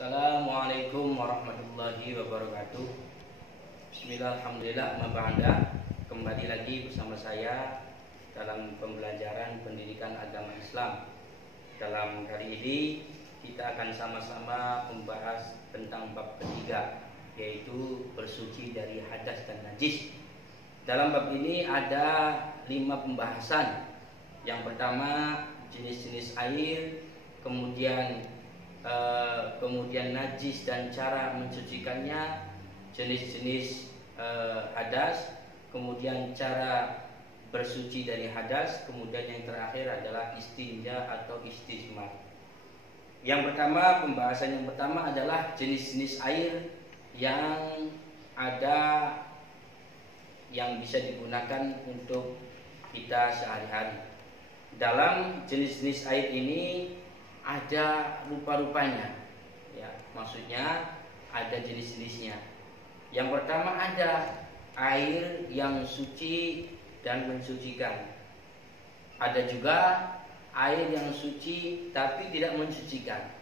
Assalamualaikum warahmatullahi wabarakatuh. Bismillahirrahmanirrahim. Kembali lagi bersama saya dalam pembelajaran pendidikan agama Islam. Dalam kali ini kita akan sama-sama membahas tentang bab ketiga, yaitu bersuci dari hadas dan najis. Dalam bab ini ada 5 pembahasan. Yang pertama jenis-jenis air, kemudian najis dan cara mensucikannya, jenis-jenis hadas, kemudian cara bersuci dari hadas, kemudian yang terakhir adalah istinja atau istismar. Yang pertama, pembahasan yang pertama adalah jenis-jenis air yang ada yang bisa digunakan untuk kita sehari-hari. Dalam jenis-jenis air ini ada rupa-rupanya, ya, maksudnya ada jenis-jenisnya. Yang pertama ada air yang suci dan mensucikan. Ada juga air yang suci tapi tidak mensucikan.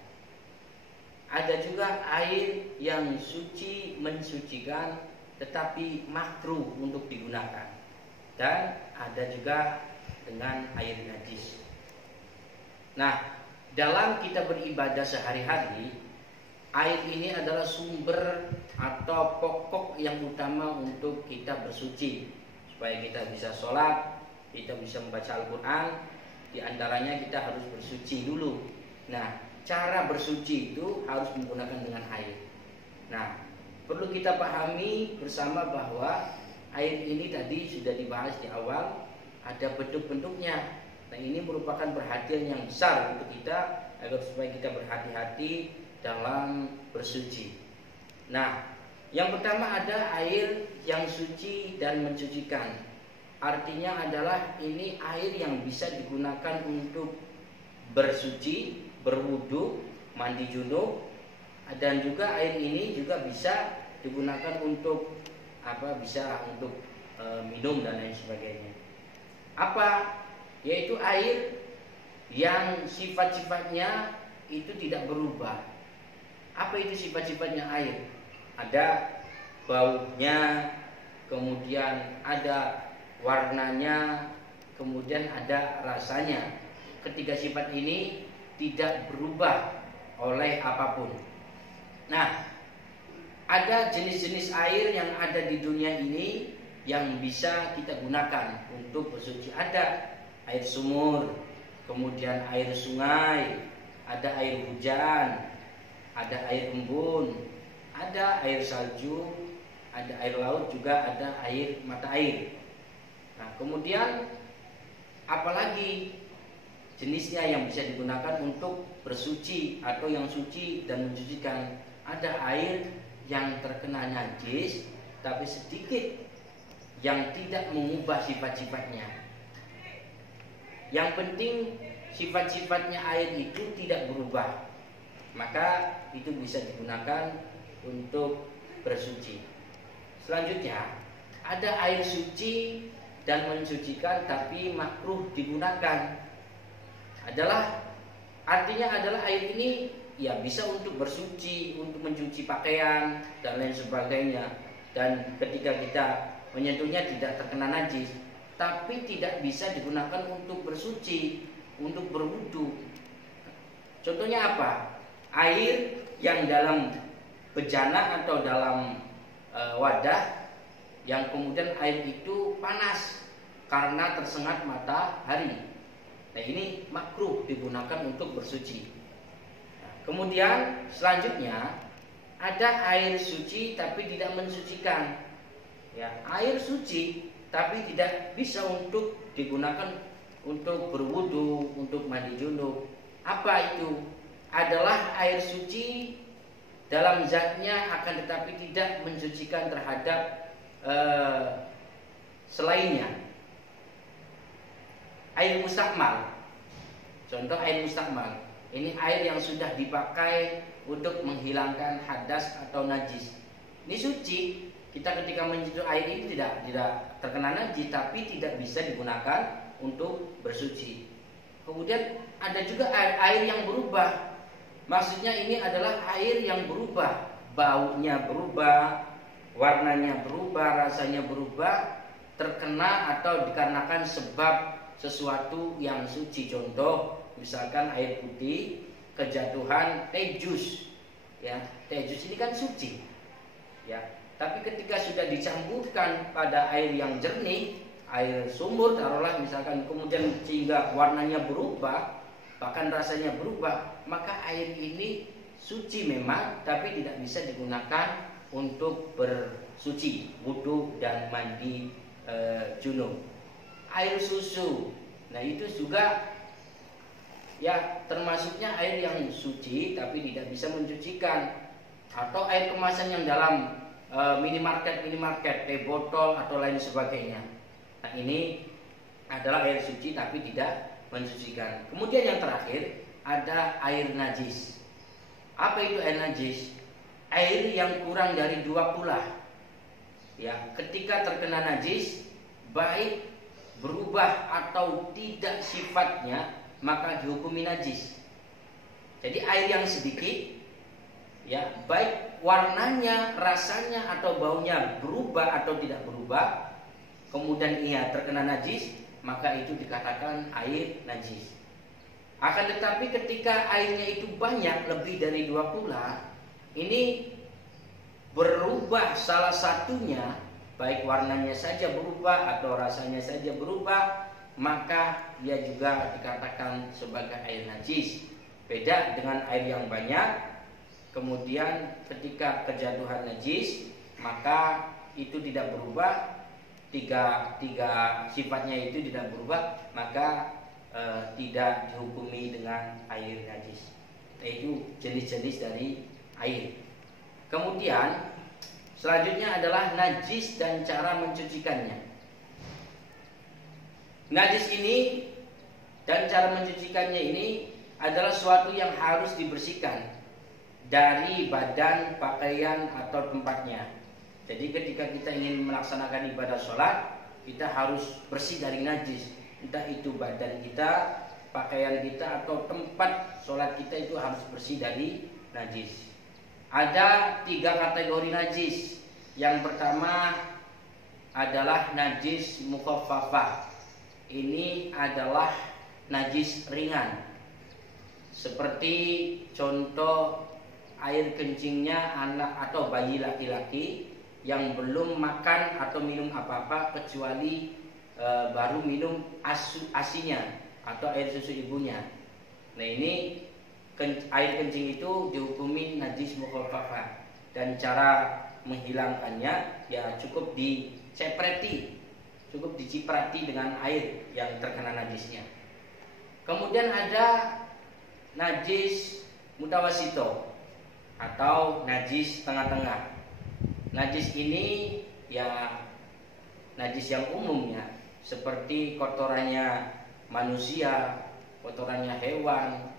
Ada juga air yang suci mensucikan tetapi makruh untuk digunakan. Dan ada juga dengan air najis. Nah, dalam kita beribadah sehari-hari, air ini adalah sumber atau pokok yang utama untuk kita bersuci, supaya kita bisa sholat, kita bisa membaca Al-Quran. Di antaranya kita harus bersuci dulu. Nah, cara bersuci itu harus menggunakan dengan air. Nah, perlu kita pahami bersama bahwa air ini tadi sudah dibahas di awal, ada bentuk-bentuknya. Nah, ini merupakan perhatian yang besar untuk kita agar supaya kita berhati-hati dalam bersuci. Nah, yang pertama ada air yang suci dan mensucikan. Artinya adalah ini air yang bisa digunakan untuk bersuci, berwudu, mandi junub, dan juga air ini juga bisa digunakan untuk bisa untuk minum dan lain sebagainya. Apa? Yaitu air yang sifat-sifatnya itu tidak berubah. Apa itu sifat-sifatnya air? Ada baunya, kemudian ada warnanya, kemudian ada rasanya. Ketiga sifat ini tidak berubah oleh apapun. Nah, ada jenis-jenis air yang ada di dunia ini yang bisa kita gunakan untuk bersuci. Ada air sumur, kemudian air sungai, ada air hujan, ada air embun, ada air salju, ada air laut, juga ada air mata air. Nah, kemudian apalagi jenisnya yang bisa digunakan untuk bersuci atau yang suci dan mensucikan? Ada air yang terkena najis tapi sedikit, yang tidak mengubah sifat-sifatnya. Yang penting sifat-sifatnya air itu tidak berubah, maka itu bisa digunakan untuk bersuci. Selanjutnya ada air suci dan mensucikan tapi makruh digunakan. Artinya adalah air ini ya bisa untuk bersuci, untuk mencuci pakaian dan lain sebagainya. Dan ketika kita menyentuhnya tidak terkena najis, tapi tidak bisa digunakan untuk bersuci, untuk berwudu. Contohnya apa? Air yang dalam bejana atau dalam wadah, yang kemudian air itu panas karena tersengat matahari. Nah, ini makruh digunakan untuk bersuci. Nah, kemudian selanjutnya ada air suci tapi tidak mensucikan. Ya, air suci tapi tidak bisa untuk digunakan untuk berwudu, untuk mandi junub. Apa itu? Adalah air suci dalam zatnya, akan tetapi tidak mensucikan terhadap selainnya. Air mustakmal. Contoh air mustakmal. Ini air yang sudah dipakai untuk menghilangkan hadas atau najis. Ini suci. Kita ketika menyentuh air ini tidak terkena najis, tapi tidak bisa digunakan untuk bersuci. Kemudian ada juga air yang berubah. Maksudnya ini adalah air yang berubah, baunya berubah, warnanya berubah, rasanya berubah, terkena atau dikarenakan sebab sesuatu yang suci. Contoh, misalkan air putih kejatuhan teh jus, ya, teh jus ini kan suci, ya. Tapi ketika sudah dicampurkan pada air yang jernih, air sumur taruhlah misalkan, kemudian sehingga warnanya berubah, bahkan rasanya berubah, maka air ini suci memang, tapi tidak bisa digunakan untuk bersuci, wudu dan mandi junub. Air susu, nah itu juga ya termasuknya air yang suci, tapi tidak bisa mencucikan. Atau air kemasan yang dalam minimarket, teh botol atau lain sebagainya. Nah ini adalah air suci tapi tidak mencucikan. Kemudian yang terakhir ada air najis. Apa itu air najis? Air yang kurang dari 2 kula. Ya, ketika terkena najis, baik berubah atau tidak sifatnya, maka dihukumi najis. Jadi air yang sedikit, ya, baik warnanya, rasanya atau baunya berubah atau tidak berubah, kemudian ia terkena najis, maka itu dikatakan air najis. Akan tetapi ketika airnya itu banyak, lebih dari 2 kula, ini berubah salah satunya, baik warnanya saja berubah atau rasanya saja berubah, maka ia juga dikatakan sebagai air najis. Beda dengan air yang banyak, kemudian ketika kejatuhan najis, maka itu tidak berubah, tiga sifatnya itu tidak berubah, maka tidak dihukumi dengan air najis. Itu jenis-jenis dari air. Kemudian selanjutnya adalah najis dan cara mencucikannya. Najis ini dan cara mencucikannya ini adalah suatu yang harus dibersihkan dari badan, pakaian atau tempatnya. Jadi ketika kita ingin melaksanakan ibadah sholat, kita harus bersih dari najis. Entah itu badan kita, pakaian kita, atau tempat sholat kita itu harus bersih dari najis. Ada 3 kategori najis. Yang pertama adalah najis mukhaffafah. Ini adalah najis ringan. Seperti contoh air kencingnya anak atau bayi laki-laki yang belum makan atau minum apa-apa kecuali baru minum asinya atau air susu ibunya. Nah ini air kencing itu dihukumi najis mukhaffafah, dan cara menghilangkannya ya cukup diciprati dengan air yang terkena najisnya. Kemudian ada najis mutawasito atau najis tengah-tengah. Najis ini ya najis yang umumnya, seperti kotorannya manusia, kotorannya hewan,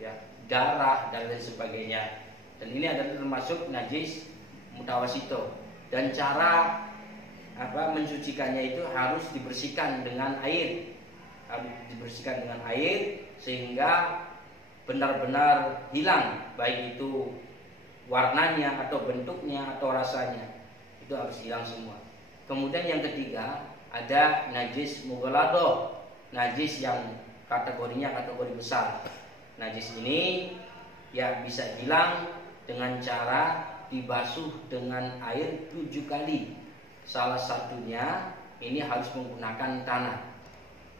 ya, darah dan lain sebagainya. Dan ini adalah termasuk najis mutawasito. Dan cara mencucikannya itu harus dibersihkan dengan air. Harus dibersihkan dengan air sehingga benar-benar hilang, baik itu warnanya atau bentuknya atau rasanya. Itu harus hilang semua. Kemudian yang ketiga ada najis mughalladah, najis yang kategorinya kategori besar. Najis ini ya bisa hilang dengan cara dibasuh dengan air 7 kali. Salah satunya ini harus menggunakan tanah.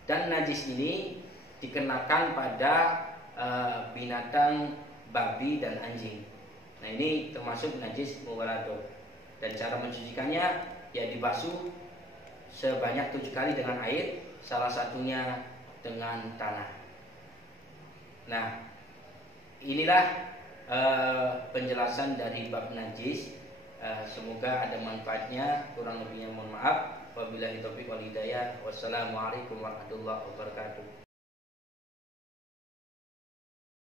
Dan najis ini dikenakan pada binatang babi dan anjing. Nah ini termasuk najis mughalladah. Dan cara mencucikannya ya dibasuh sebanyak 7 kali dengan air, salah satunya dengan tanah. Nah inilah penjelasan dari bab najis. Semoga ada manfaatnya. Kurang lebihnya mohon maaf. Wabillahi taufiq wal hidayah. Wassalamualaikum warahmatullahi wabarakatuh.